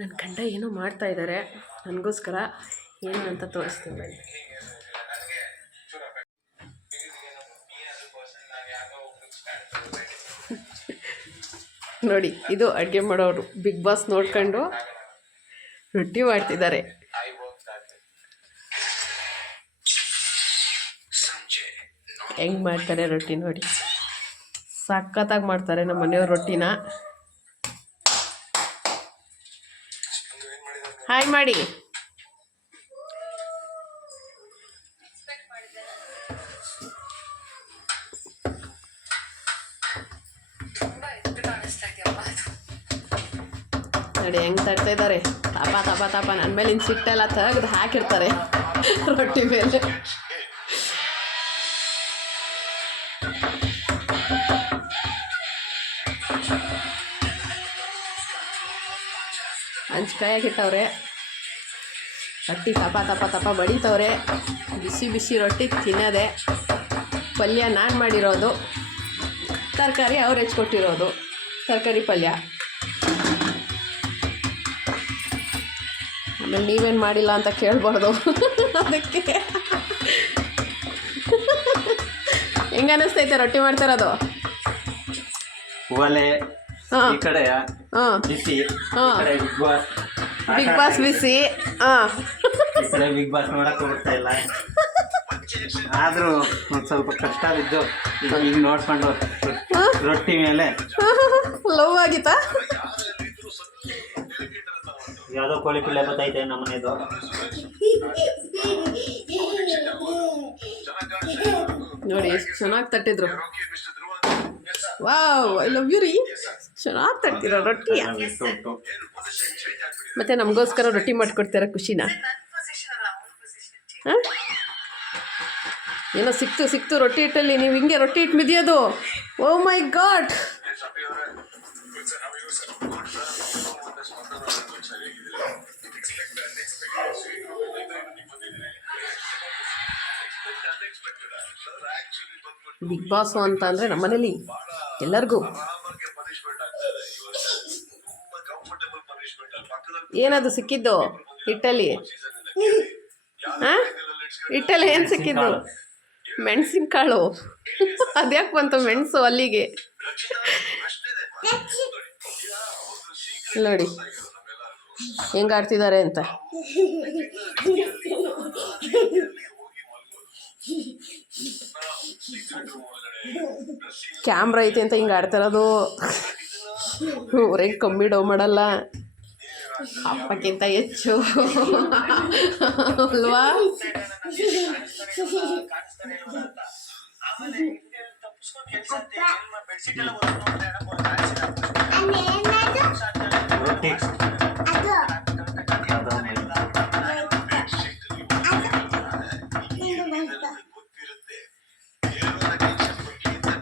ನನ್ನ ಗಂಡ ಏನೋ ಮಾಡ್ತಾ ಇದ್ದಾರೆ ನನಗೋಸ್ಕರ. ಏನು ಅಂತ ತೋರಿಸ್ತೀನಿ ಬನ್ನಿ. ನೋಡಿ, ಇದು ಅಡುಗೆ ಮಾಡೋರು. ಬಿಗ್ ಬಾಸ್ ನೋಡ್ಕೊಂಡು ರೊಟ್ಟಿ ಮಾಡ್ತಿದ್ದಾರೆ. ಹೆಂಗೆ ಮಾಡ್ತಾರೆ ರೊಟ್ಟಿ ನೋಡಿ, ಸಖತ್ತಾಗಿ ಮಾಡ್ತಾರೆ ನಮ್ಮ ಮನೆಯವ್ರ ರೊಟ್ಟಿನ. ಹಾಯ್ ಮಾಡಿ. ನೋಡಿ ಹೆಂಗೆ ತಡ್ತಾ ಇದ್ದಾರೆ. ತಾಪ ತಾಪ ತಾಪ ನನ್ನ ಮೇಲೆ ಇನ್ನು ಸಿಟ್ಟೆಲ್ಲ ತೆಗೆದು ಹಾಕಿರ್ತಾರೆ ರೊಟ್ಟಿ ಮೇಲೆ. ಹಂಚ್ಕಾಯಾಗಿಟ್ಟವ್ರೆ. ರೊಟ್ಟಿ ತಪ ತಪ ತಪ ಬಡಿತವ್ರೆ. ಬಿಸಿ ಬಿಸಿ ರೊಟ್ಟಿ ತಿನ್ನೋದೆ. ಪಲ್ಯ ನಾನು ಮಾಡಿರೋದು, ತರಕಾರಿ ಅವ್ರು ಹೆಚ್ಕೊಟ್ಟಿರೋದು. ತರಕಾರಿ ಪಲ್ಯ. ಆಮೇಲೆ ನೀವೇನು ಮಾಡಿಲ್ಲ ಅಂತ ಕೇಳ್ಬಾರ್ದು ಅದಕ್ಕೆ. ಹೆಂಗೆ ಅನ್ನಿಸ್ತೈತೆ ರೊಟ್ಟಿ ಮಾಡ್ತಿರೋದು? ಒಲೆ ಈ ಕಡೆ ಬಿಸಿ, ಬಿಗ್ ಬಾಸ್ ಬಿಸಿ. ಈ ಕಡೆ ಬಿಗ್ ಬಾಸ್ ನೋಡಕ್ಕೆ ಹೋಗ್ತಾ ಇಲ್ಲ. ಆದರೂ ಒಂದು ಸ್ವಲ್ಪ ಕಷ್ಟ ಬಿದ್ದು ಈಗ ನೋಡ್ಕೊಂಡು ರೊಟ್ಟಿ ಮೇಲೆ ಲವ್ ಆಗಿತ್ತಾ? ಯಾವುದೋ ಕೋಳಿ ಪಿಳ್ಳೆ ಬತ್ತೈತೆ ನಮ್ಮ ಮನೆದು. ನೋಡಿ ಎಷ್ಟು ಚೆನ್ನಾಗಿ ತಟ್ಟಿದ್ರು. ವಾವ್, ಐ ಲವ್ ಯು ರೀ. ಚೆನ್ನಾಗಿ ತಟ್ಟಿರೋ ರೊಟ್ಟಿ. ಮತ್ತೆ ನಮಗೋಸ್ಕರ ರೊಟ್ಟಿ ಮಾಡಿಕೊಡ್ತಾರ ಖುಷಿನಾ? ಹಾಂ, ಏನೋ ಸಿಕ್ತು ರೊಟ್ಟಿ ಹಿಟ್ಟಲ್ಲಿ. ನೀವು ಹಿಂಗೆ ರೊಟ್ಟಿ ಹಿಟ್ಟು ಮಿದಿಯೋದು? ಓ ಮೈ ಗಾಡ್. ಬಿಗ್ ಬಾಸು ಅಂತ ಅಂದರೆ ನಮ್ಮನೇಲಿ ಎಲ್ಲರಿಗೂ. ಏನದು ಸಿಕ್ಕಿದ್ದು ಹಿಟ್ಟಲ್ಲಿ? ಹಾಂ, ಹಿಟ್ಟಲ್ಲಿ ಏನು ಸಿಕ್ಕಿದ್ದು? ಮೆಣಸಿನಕಾಳು. ಅದ್ಯಾಕೆ ಬಂತು ಮೆಣಸು ಅಲ್ಲಿಗೆ? ನೋಡಿ ಹೆಂಗೆ ಆಡ್ತಿದ್ದಾರೆ ಅಂತ. ಕ್ಯಾಮ್ರಾ ಐತೆ ಅಂತ ಹಿಂಗೆ ಆಡ್ತಿರೋದು. ಅವ್ರೇನು ಕಮ್ಮಿ ಡೌ ಮಾಡಲ್ಲ, ಅಪ್ಪಕ್ಕಿಂತ ಹೆಚ್ಚು ಅಲ್ವಾ?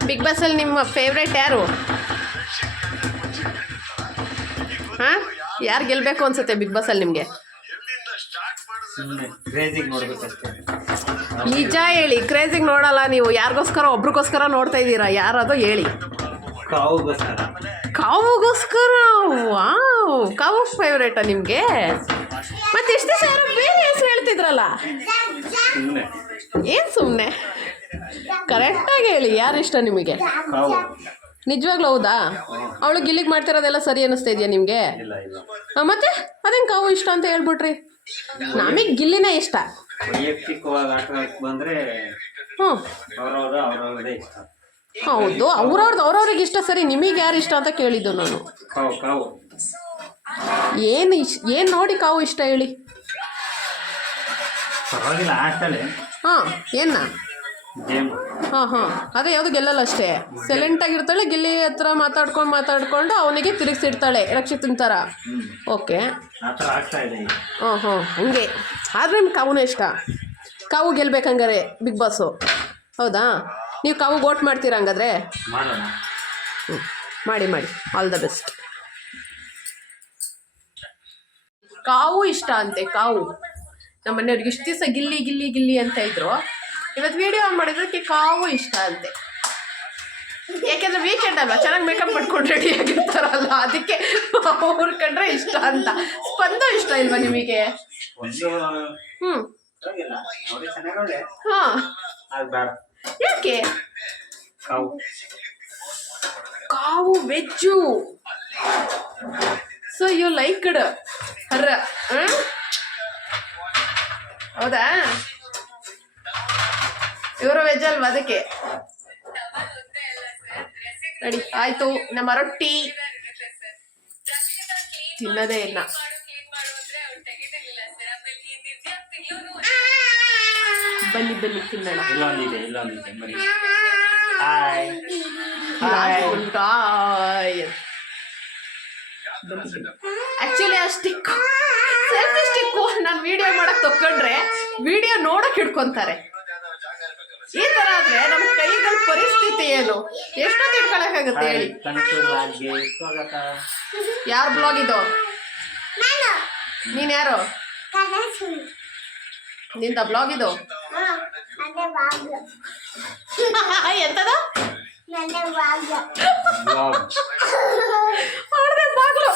ಬಿಗ್ ಬಾಸಲ್ಲಿ ನಿಮ್ಮ ಫೇವ್ರೇಟ್ ಯಾರು? ಹಾಂ, ಯಾರು ಗೆಲ್ಲಬೇಕು ಅನ್ಸುತ್ತೆ ಬಿಗ್ ಬಾಸಲ್ಲಿ ನಿಮಗೆ? ನಿಜ ಹೇಳಿ, ಕ್ರೇಜಿಗೆ ನೋಡಲ್ಲ ನೀವು. ಯಾರಿಗೋಸ್ಕರ? ಒಬ್ರಿಗೋಸ್ಕರ ನೋಡ್ತಾ ಇದ್ದೀರಾ? ಯಾರದು ಹೇಳಿ? ಕಾವುಗೋಸ್ಕರ. ವಾವ್, ಕಾವು ಫೇವ್ರೇಟಾ ನಿಮಗೆ? ಮತ್ತೆ ಎಷ್ಟು ಸಾವಿರ ಬೇರೆ ಹೆಸರು ಹೇಳ್ತಿದ್ರಲ್ಲ, ಏನು ಸುಮ್ಮನೆ? ಕರೆಕ್ಟಾಗಿ ಹೇಳಿ, ಯಾರು ಇಷ್ಟ ನಿಮಗೆ? ನಿಜವಾಗ್ಲೂ? ಹೌದಾ? ಅವಳು ಗಿಲ್ಲಿಗೆ ಮಾಡ್ತಿರೋದೆಲ್ಲ ಸರಿ ಅನ್ನಿಸ್ತಾ ಇದೆಯಾ ನಿಮಗೆ? ಮತ್ತೆ ಅದೇನು ಕಾವು ಇಷ್ಟ ಅಂತ ಹೇಳ್ಬಿಟ್ರಿ? ನಮಗೆ ಗಿಲ್ಲಿನೇ ಇಷ್ಟ. ಹ್ಞೂ, ಹೌದು, ಅವ್ರವ್ರಿಗೆ ಇಷ್ಟ ಸರಿ. ನಿಮಗೆ ಯಾರು ಇಷ್ಟ ಅಂತ ಕೇಳಿದ್ದು ನಾನು. ಏನು ನೋಡಿ ಕಾವು ಇಷ್ಟ ಹೇಳಿ? ಹಾಂ, ಏನ? ಹಾಂ, ಅದೇ ಯಾವುದು ಗೆಲ್ಲಲ್ಲ ಅಷ್ಟೇ. ಸೈಲೆಂಟಾಗಿರ್ತಾಳೆ, ಗಿಲ್ಲಿ ಹತ್ರ ಮಾತಾಡ್ಕೊಂಡು ಅವನಿಗೆ ತಿರುಗಿಸಿಡ್ತಾಳೆ ರಕ್ಷಿತನ ಥರ. ಓಕೆ, ಹಂಗೆ. ಆದರೆ ನಿಮ್ಗೆ ಕಾವುನೇ ಇಷ್ಟ. ಕಾವು ಗೆಲ್ಬೇಕಂಗಾರೆ ಬಿಗ್ ಬಾಸು, ಹೌದಾ? ನೀವು ಕಾವು ವೋಟ್ ಮಾಡ್ತೀರಾ ಹಂಗಾದ್ರೆ? ಮಾಡಿ, ಆಲ್ ದ ಬೆಸ್ಟ್. ಕಾವು ಇಷ್ಟ ಅಂತೆ, ಕಾವು. ನಮ್ಮ ಮನೆಯವ್ರಿಗೆ ಇಷ್ಟು ದಿವಸ ಗಿಲ್ಲಿ ಅಂತ ಇದ್ರು. ಇವತ್ತು ವಿಡಿಯೋ ಮಾಡಿದ್ದಕ್ಕೆ ಕಾವು ಇಷ್ಟ ಅಂತೆ. ಯಾಕೆಂದ್ರೆ ವೀಕೆಂಡ್ ಅಲ್ವಾ, ಚೆನ್ನಾಗಿ ಮೇಕಪ್ ಮಾಡ್ಕೊಂಡು ರೆಡಿ ಆಗಿರ್ತಾರಲ್ಲ, ಅದಕ್ಕೆ ಅವ್ರ ಕಂಡ್ರೆ ಇಷ್ಟ ಅಂತ. ಸ್ಪಂದ ಇಷ್ಟ ಇಲ್ವಾ ನಿಮಗೆ? ಹ್ಮ್ ಹಾ ಯಾಕೆ? ಕಾವು ವೆಜ್ಜು, ಸೊ ಯು ಲೈಕ್ಡ್ ಹರ್ರ. ಹೌದಾ, ಇವರು ವೆಜ್ ಅಲ್ವಾ ಅದಕ್ಕೆ. ರೆಡಿ ಆಯ್ತು, ನಮ್ಮ ರೊಟ್ಟಿ ತಿನ್ನದೇ ಇಲ್ಲ. ಬನ್ನಿ ಬನ್ನಿ ತಿನ್ನೋಣ. ಆಕ್ಚುಲಿ ಆ ಸ್ಟಿಕ್ ಸೆಲ್ಫಿ ಸ್ಟಿಕ್ಕು ನಾನು ವಿಡಿಯೋ ಮಾಡಕ್ ತಕೊಂಡ್ರೆ ವಿಡಿಯೋ ನೋಡಕ್ ಹಿಡ್ಕೊಂತಾರೆ. ಈ ತರ ಆದ್ರೆ ನಮ್ಮ ಕೈಗಳ ಪರಿಸ್ಥಿತಿ ಏನು, ಎಷ್ಟೊತ್ತು ಇಟ್ಕೊಳಕಾಗುತ್ತೆ ಹೇಳಿ? ಯಾರ ಬ್ಲಾಗ್ ಇದು? ನೀನ್ ಯಾರು? ನಿಂದ ಬ್ಲಾಗ್ ಇದು? ಎಂತದ ಬಾಗ್ಲು?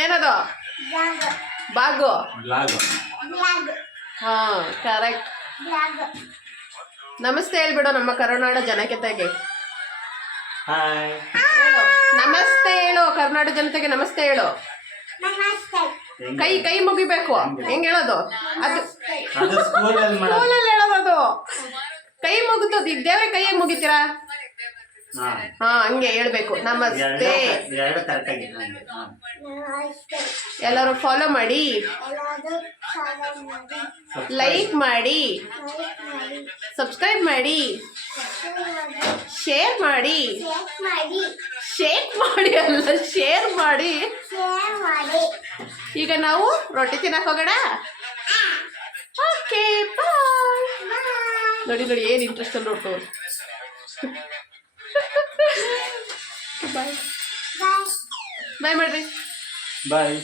ಏನದು? ಬಾಗು. ಹಾ ಕರೆಕ್ಟ್. ನಮಸ್ತೆ ಹೇಳ್ಬಿಡು ನಮ್ಮ ಕರುನಾಡ ಜನತೆಗೆ. ಹೇಳು ನಮಸ್ತೆ, ಹೇಳು ಕರ್ನಾಟಕ ಜನತೆಗೆ ನಮಸ್ತೆ ಹೇಳು. ಕೈ ಕೈ ಮುಗಿಬೇಕು. ಹೆಂಗ್ ಹೇಳೋದು ಅದು? ಸ್ಕೂಲಲ್ಲಿ ಹೇಳೋದು ಅದು. ಕೈ ಮುಗಿದು ದೇವ್ರ ಕೈ ಹೆಂಗ್ ಮುಗಿತೀರಾ? ಹಾ ಹಂಗೆ ಹೇಳ್ಬೇಕು. ನಮಸ್ತೆ. ಎಲ್ಲರೂ ಫಾಲೋ ಮಾಡಿ, ಲೈಕ್ ಮಾಡಿ, ಸಬ್ಸ್ಕ್ರೈಬ್ ಮಾಡಿ, ಶೇರ್ ಮಾಡಿ. ಶೇಕ್ ಮಾಡಿ ಅಲ್ಲ, ಶೇರ್ ಮಾಡಿ. ಈಗ ನಾವು ರೊಟ್ಟಿ ತಿನ್ನಕ್ ಹೋಗೋಣ. Okay bye. ನೋಡಿ ನೋಡಿ ಏನು ಇಂಟ್ರೆಸ್ಟ್ ಅಲ್ಲಿ ನೋಡ್ತು. ಬಾಯ್ ಬಾಯ್ ಮಾಡ್ರಿ. ಬಾಯ್.